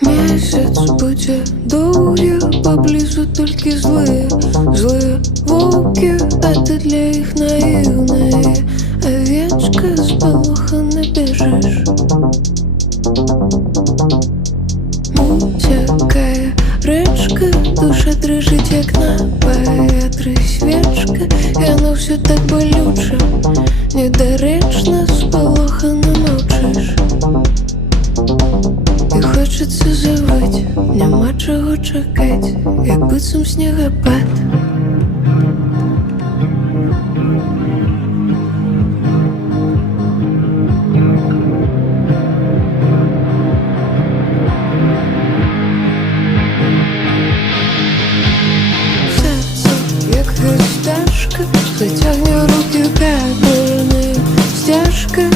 Месяц пути долгие, поблизу только злые, злые волки. Это для их наивной овечка с полоханой